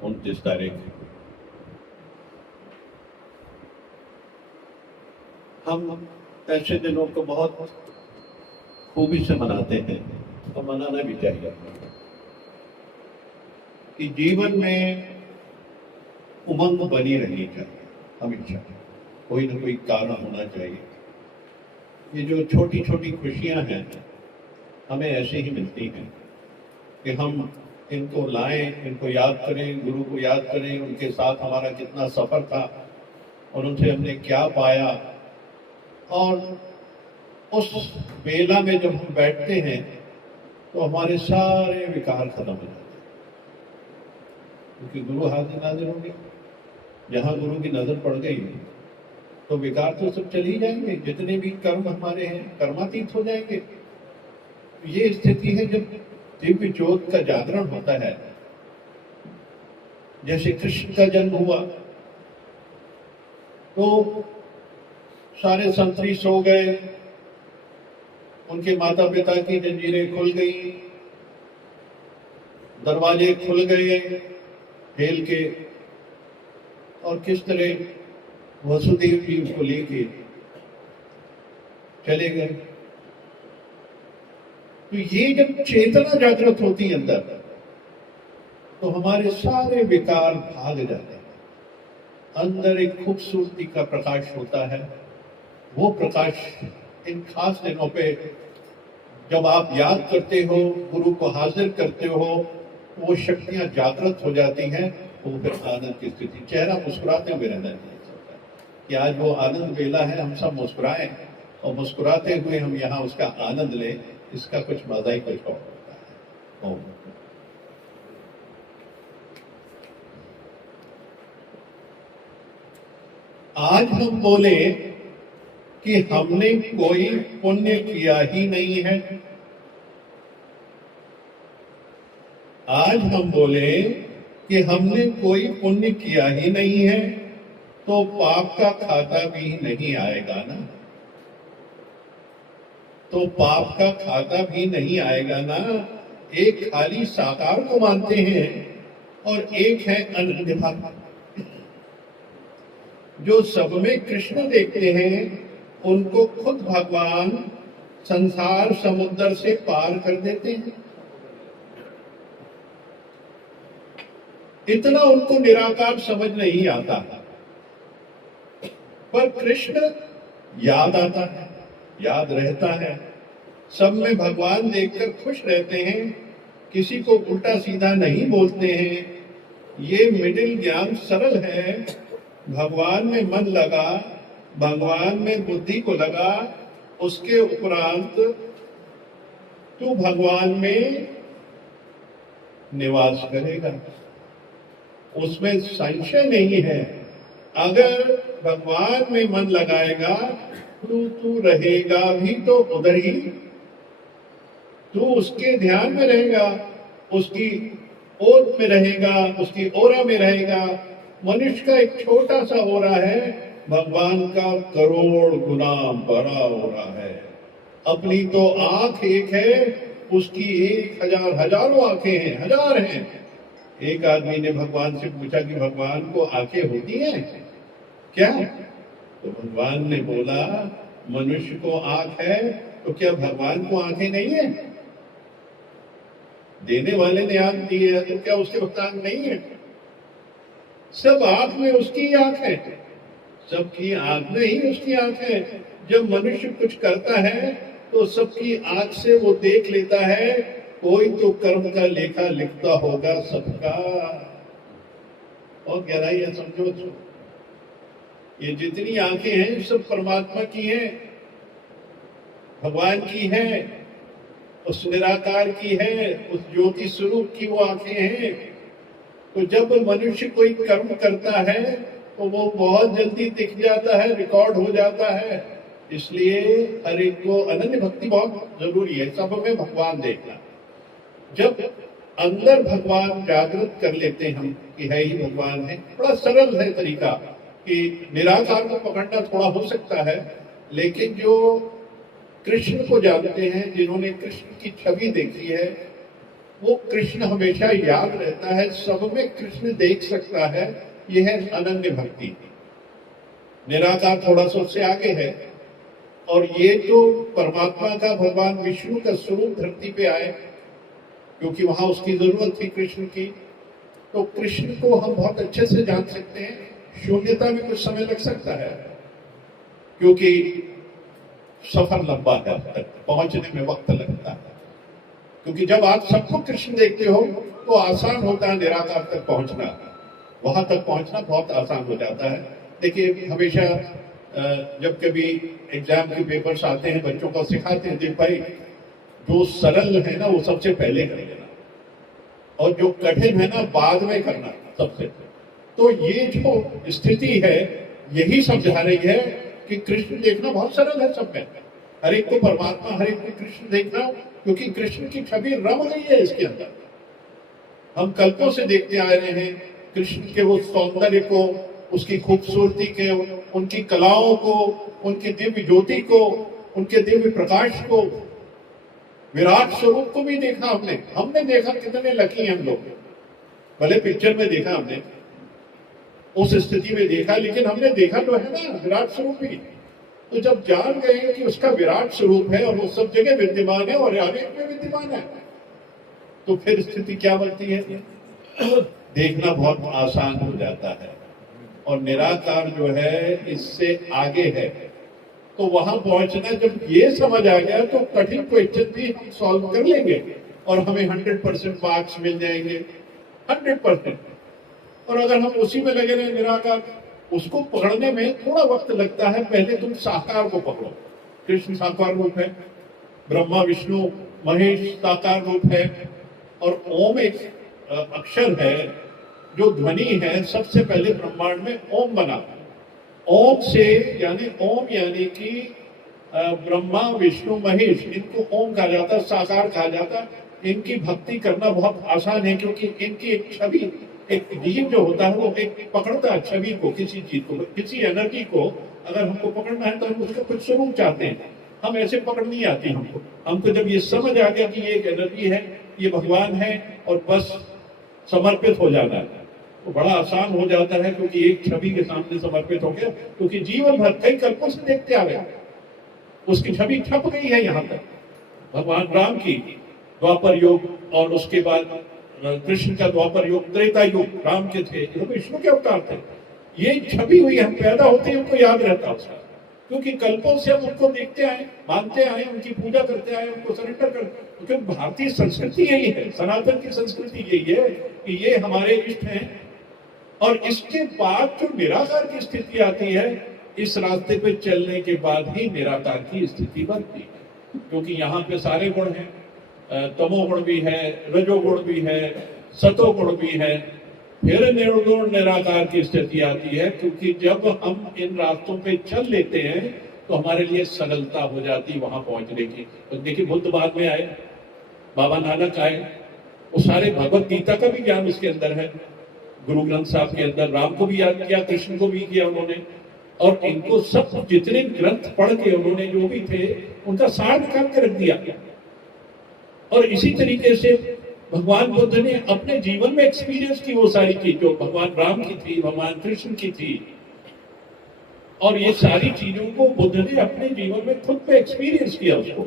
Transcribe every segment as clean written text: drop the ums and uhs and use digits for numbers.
29 तारीख हम ऐसे दिनों को बहुत खूबी से मनाते हैं और मनाना भी चाहिए कि जीवन में उमंग बनी रहनी चाहिए। हमेशा कोई ना कोई कारण होना चाहिए। ये जो छोटी छोटी खुशियां हैं हमें ऐसे ही मिलती हैं कि हम इनको लाएं, इनको याद करें, गुरु को याद करें, उनके साथ हमारा कितना सफर था और उनसे हमने क्या पाया। और उस बेला में जब हम बैठते हैं तो हमारे सारे विकार खत्म हो जाते हैं, क्योंकि गुरु हाजिर नाजिर होंगे। जहां गुरु की नजर पड़ गई तो विकार तो सब चल ही जाएंगे, जितने भी कर्म हमारे हैं कर्मातीत हो जाएंगे। ये स्थिति है जब दिव्य ज्योत का जागरण होता है। जैसे कृष्ण का जन्म हुआ तो सारे संतरी सो गए, उनके माता पिता की जंजीरें खुल गई, दरवाजे खुल गए हेल के, और किस तरह वसुदेव जी उसको लेके चले गए। तो ये जब चेतना जागृत होती अंदर तो हमारे सारे विकार भाग जाते हैं। अंदर एक खूबसूरती का प्रकाश होता है। वो प्रकाश इन खास दिनों पे जब आप याद करते हो, गुरु को हाजिर करते हो, वो शक्तियां जागृत हो जाती हैं। वो फिर आनंद की स्थिति, चेहरा मुस्कुराते हुए रहना चाहिए कि आज वो आनंद बेला है, हम सब मुस्कुराएं और मुस्कुराते हुए हम यहाँ उसका आनंद लें। इसका कुछ मजा ही कुछ और होता है। आज हम बोले कि हमने कोई पुण्य किया ही नहीं है। आज हम बोले कि हमने कोई पुण्य किया ही नहीं है तो पाप का खाता भी नहीं आएगा ना। तो पाप का खाता भी नहीं आएगा ना। एक खाली साकार को मानते हैं और एक है अनन्य भक्त। जो सब में कृष्ण देखते हैं उनको खुद भगवान संसार समुद्र से पार कर देते हैं। इतना उनको निराकार समझ नहीं आता, पर कृष्ण याद आता है, याद रहता है। सब में भगवान देखकर खुश रहते हैं, किसी को उल्टा सीधा नहीं बोलते हैं। ये मिडिल ज्ञान सरल है। भगवान में मन लगा, भगवान में बुद्धि को लगा, उसके उपरांत तू भगवान में निवास करेगा, उसमें संशय नहीं है। अगर भगवान में मन लगाएगा तू रहेगा भी तो उधर ही, तू उसके ध्यान में रहेगा, उसकी ओर में रहेगा, उसकी ओरा में रहेगा। मनुष्य का एक छोटा सा ओरा है, भगवान का करोड़ गुना बड़ा ओरा है। अपनी तो आंख एक है, उसकी 1000 हजारों आंखें हैं, हजार हैं। एक आदमी ने भगवान से पूछा कि भगवान को आंखें होती हैं क्या? तो भगवान ने बोला मनुष्य को आंख है तो क्या भगवान को आंखें नहीं है? देने वाले ने आंख दी है तो क्या उसके वक्त आंख नहीं है? सब आंख में उसकी आंख है, सबकी आंख में ही उसकी आंख है। जब मनुष्य कुछ करता है तो सबकी आंख से वो देख लेता है, कोई तो कर्म का लेखा लिखता होगा सबका। और गहराई है, समझो तो ये जितनी आंखें हैं सब परमात्मा की हैं, भगवान की हैं, उस निराकार की है, उस ज्योति स्वरूप की वो आंखें हैं। तो जब मनुष्य कोई कर्म करता है तो वो बहुत जल्दी दिख जाता है, रिकॉर्ड हो जाता है। इसलिए हर एक को अनन्य भक्ति बहुत जरूरी है, सब में भगवान देखना। जब अंदर भगवान जागृत कर लेते हैं हम कि है ही भगवान है, बड़ा सरल है तरीका कि निराकार को पकड़ना थोड़ा हो सकता है, लेकिन जो कृष्ण को जानते हैं, जिन्होंने कृष्ण की छवि देखी है, वो कृष्ण हमेशा याद रहता है, सब में कृष्ण देख सकता है। यह है अनन्य भक्ति। निराकार थोड़ा सा उससे आगे है, और ये जो परमात्मा का, भगवान विष्णु का स्वरूप धरती पे आए, क्योंकि वहां उसकी जरूरत थी कृष्ण की, तो कृष्ण को हम बहुत अच्छे से जान सकते हैं। शून्यता में कुछ समय लग सकता है, क्योंकि सफर लंबा है, अब तक पहुंचने में वक्त लगता है। क्योंकि जब आप सबको कृष्ण देखते हो तो आसान होता है निराकार तक पहुंचना, वहां तक पहुंचना बहुत आसान हो जाता है। देखिए, हमेशा जब कभी एग्जाम के पेपर्स आते हैं, बच्चों को सिखाते हैं, देख भाई, जो सरल है ना वो सबसे पहले कर लेना, और जो कठिन है ना बाद में करना सबसे। तो ये जो स्थिति है यही समझा रही है कि कृष्ण देखना बहुत सरल है सब में। हर एक को परमात्मा, हर एक को कृष्ण देखना, क्योंकि कृष्ण की छवि रम गई है इसके अंदर। हम कल्पों से देखते आ रहे हैं कृष्ण के वो सौंदर्य को, उसकी खूबसूरती के, उनकी कलाओं को, उनकी दिव्य ज्योति को, उनके दिव्य प्रकाश को, विराट स्वरूप को भी देखा हमने देखा। कितने लकी हैं हम लोग, भले पिक्चर में देखा हमने, उस स्थिति में देखा, लेकिन हमने देखा तो है ना विराट स्वरूप ही। तो जब जान गए कि उसका विराट स्वरूप है और वो सब जगह विद्यमान है और अनेक में विद्यमान है, तो फिर स्थिति क्या बनती है? देखना बहुत आसान हो जाता है। और निराकार जो है इससे आगे है, तो वहां पहुंचना, जब ये समझ आ गया तो कठिन क्वेश्चन भी हम सॉल्व कर लेंगे और हमें 100% मार्क्स मिल जाएंगे, 100%। और अगर हम उसी में लगे रहे निराकार, उसको पकड़ने में थोड़ा वक्त लगता है। पहले तुम साकार को पकड़ो। कृष्ण साकार रूप है, ब्रह्मा विष्णु महेश साकार रूप है, और ओम एक अक्षर है जो ध्वनि है। सबसे पहले ब्रह्मांड में ओम बना, ओम से, यानी ओम यानी कि ब्रह्मा विष्णु महेश, इनको ओम कहा जाता, साकार कहा जाता। इनकी भक्ति करना बहुत आसान है, क्योंकि इनकी एक छवि, एक जीव जो होता है वो एक पकड़ता है छवि को, किसी चीज को, किसी एनर्जी को। अगर हमको पकड़ना है तो हम उसका कुछ स्वरूप चाहते हैं, हम ऐसे पकड़ नहीं आती हमको जब ये समझ आ गया कि ये एक एनर्जी है, ये भगवान है, और बस समर्पित हो जाना है, तो बड़ा आसान हो जाता है। क्योंकि एक छवि के सामने समर्पित हो गया, क्योंकि जीवन भर कई कल्पों से देखते आ रहे, उसकी छवि छप गई है यहाँ तक। भगवान राम की द्वापर युग, और उसके बाद कृष्ण का द्वापर युग, त्रेता युग राम के थे, ये विष्णु के अवतार थे। ये छवि हुई, हम पैदा होते हैं उनको याद रहता उसका, क्योंकि कल्पों से हम उनको देखते आए, मानते आए, उनकी पूजा करते आए, उनको सरेंडर करते। क्योंकि भारतीय संस्कृति यही है, सनातन की संस्कृति यही है कि ये हमारे इष्ट हैं। और इसके बाद जो निराकार की स्थिति आती है, इस रास्ते पे चलने के बाद ही निराकार की स्थिति बनती है। क्योंकि यहाँ पे सारे गुण हैं, तमोगुण भी है, रजोगुण भी है, सतोगुण भी है, फिर निर्गुण निराकार की स्थिति आती है। क्योंकि जब हम इन रास्तों पे चल लेते हैं तो हमारे लिए सरलता हो जाती वहां पहुंचने की। तो देखिए, बुद्ध बाद में आए, बाबा नानक आए, वो सारे भगवत गीता का भी ज्ञान उसके अंदर है, गुरु ग्रंथ साहब के अंदर। राम को भी याद किया, कृष्ण को भी किया उन्होंने, और इनको सब जितने ग्रंथ पढ़ के उन्होंने जो भी थे उनका सार निकाल के रख दिया। और इसी तरीके से भगवान बुद्ध ने अपने जीवन में एक्सपीरियंस की वो सारी चीज जो भगवान राम की थी, भगवान कृष्ण की थी, और ये सारी चीजों को बुद्ध ने अपने जीवन में खुद पे एक्सपीरियंस किया उसको।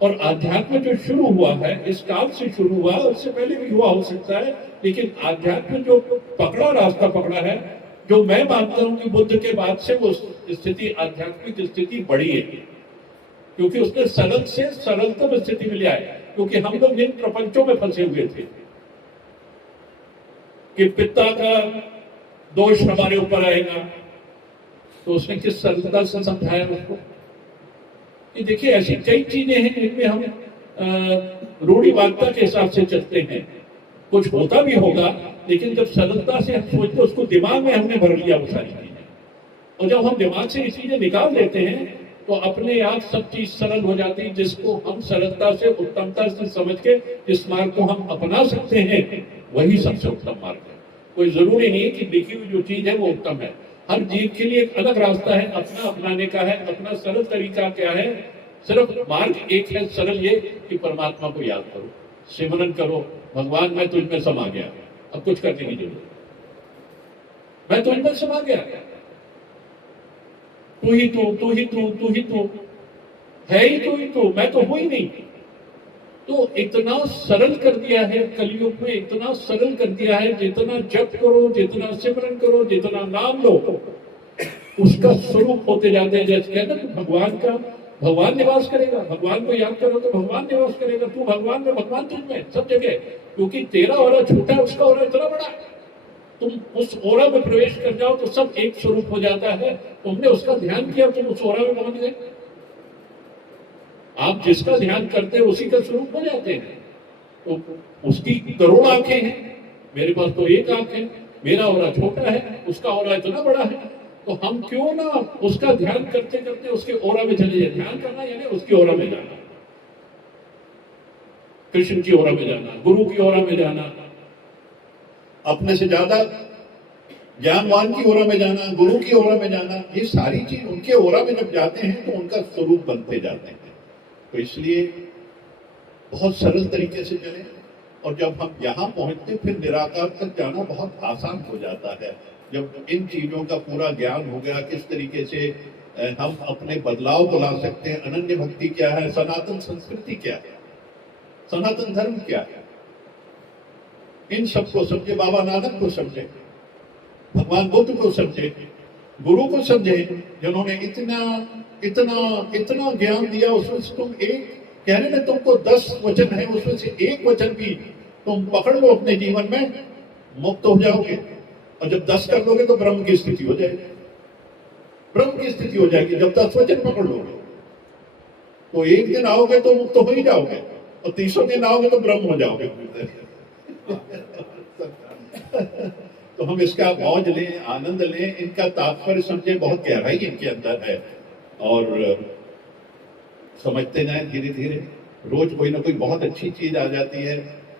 और आध्यात्म जो शुरू हुआ है, इस काल से शुरू हुआ, उससे पहले भी हुआ हो सकता है, लेकिन आध्यात्म जो पकड़ा, रास्ता पकड़ा है, जो मैं मानता हूं कि बुद्ध के बाद से वो स्थिति, आध्यात्मिक स्थिति बढ़ी है, क्योंकि उसने सरल से सरलतम स्थिति में लिया है। क्योंकि हम लोग इन प्रपंचों में फंसे हुए थे कि पिता का दोष हमारे ऊपर आएगा, तो उसने किस सरलता से समझाया उसको कि देखिए ऐसी कई चीजें हैं जिनमें हम रूढ़िवादिता के हिसाब से चलते हैं, कुछ होता भी होगा, लेकिन जब सरलता से हम सोचते, उसको दिमाग में हमने भर लिया वो सारी चीजें, और जब हम दिमाग से ये चीजें निकाल देते हैं तो अपने आप सब चीज सरल हो जाती है। जिसको हम सरलता से, उत्तमता से समझ के जिस मार्ग को हम अपना सकते हैं, वही सबसे उत्तम मार्ग है। कोई जरूरी नहीं कि लिखी हुई जो चीज है वो उत्तम है, हर जीव के लिए एक अलग रास्ता है, अपना अपनाने का है, अपना सरल तरीका क्या है। सिर्फ मार्ग एक है सरल, ये कि परमात्मा को याद करो, सिमरन करो, भगवान मैं तुझ में समा गया, अब कुछ करने की जरूरत, मैं तुझ में समा गया, तू ही तू, तू ही तू, तू ही तू है, ही तू, मैं तो हूं ही नहीं। तो इतना सरल कर दिया है कलयुग में, इतना सरल कर दिया है, जितना जप करो, जितना सिमरन करो, जितना नाम लो, उसका स्वरूप होते जाते हैं। जैसे कहते हैं भगवान निवास करेगा, भगवान को याद करो तो भगवान निवास करेगा, तू भगवान में, भगवान तुझ में, सब जगह। क्योंकि तेरा ओरा छोटा है, उसका ओरा इतना बड़ा है। तुम उस ओरा में प्रवेश कर जाओ तो सब एक स्वरूप हो जाता है। तुमने उसका ध्यान किया, तुम उस ओरा में पहुंच गए। आप जिसका ध्यान करते हैं उसी का स्वरूप हो जाते हैं। तो उसकी करोड़ आंखें हैं, मेरे पास तो एक आंख है, मेरा ओरा छोटा है, उसका ओरा इतना बड़ा है। तो हम क्यों ना उसका ध्यान करते करते उसके ओरा में चले जाए। ध्यान करना यानी उसकी ओरा में जाना, कृष्ण की ओरा में जाना, गुरु की ओरा में जाना, अपने से ज्यादा ज्ञानवान की ओरा में जाना, गुरु की ओरा में जाना, ये सारी चीज उनके ओरा में जब जाते हैं तो उनका स्वरूप बनते जाते हैं। तो इसलिए बहुत सरल तरीके से चले, और जब हम यहां पहुंचते फिर निराकार तक जाना बहुत आसान हो जाता है। जब इन चीजों का पूरा ज्ञान हो गया, किस तरीके से हम अपने बदलाव को ला सकते हैं, अनन्य भक्ति क्या है, सनातन संस्कृति क्या है, सनातन धर्म क्या है, इन सबको समझे, बाबा नानक को समझे, भगवान बुद्ध को समझे, गुरु को समझे, जिन्होंने इतना इतना इतना ज्ञान दिया। उसमें से तुम एक कह रहे ना, तुमको 10 वचन है, उसमें से एक वचन भी तुम पकड़ लो अपने जीवन में, मुक्त हो जाओगे। और जब 10 कर लोगे तो ब्रह्म की स्थिति हो जाएगी, ब्रह्म की स्थिति हो जाएगी। जब 10 वचन पकड़ लोगे तो एक दिन आओगे तो मुक्त हो ही जाओगे, और 30 दिन आओगे तो ब्रह्म हो जाओगे। तो हम इसका मौज लें, आनंद लें, इनका तात्पर्य समझे, बहुत गहराई इनके अंदर है, और समझते जाए धीरे धीरे। रोज कोई ना कोई बहुत अच्छी चीज आ जाती है।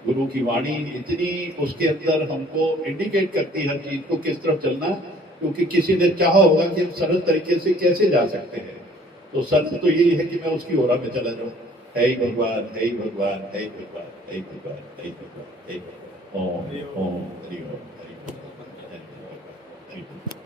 गुरु की वाणी इतनी उसके अंदर हमको इंडिकेट करती है हर चीज को किस तरफ चलना, क्योंकि किसी ने चाहा होगा कि हम सरल तरीके से कैसे जा सकते हैं। तो सत्य तो यही है कि मैं उसकी ओरा में चला जाऊं। है ही भगवान, है ही भगवान, है ही भगवान, है ही भगवान, है ही भगवान, है ही भगवान। ओम ओम हरि ओम हरि ओम हरि ओम।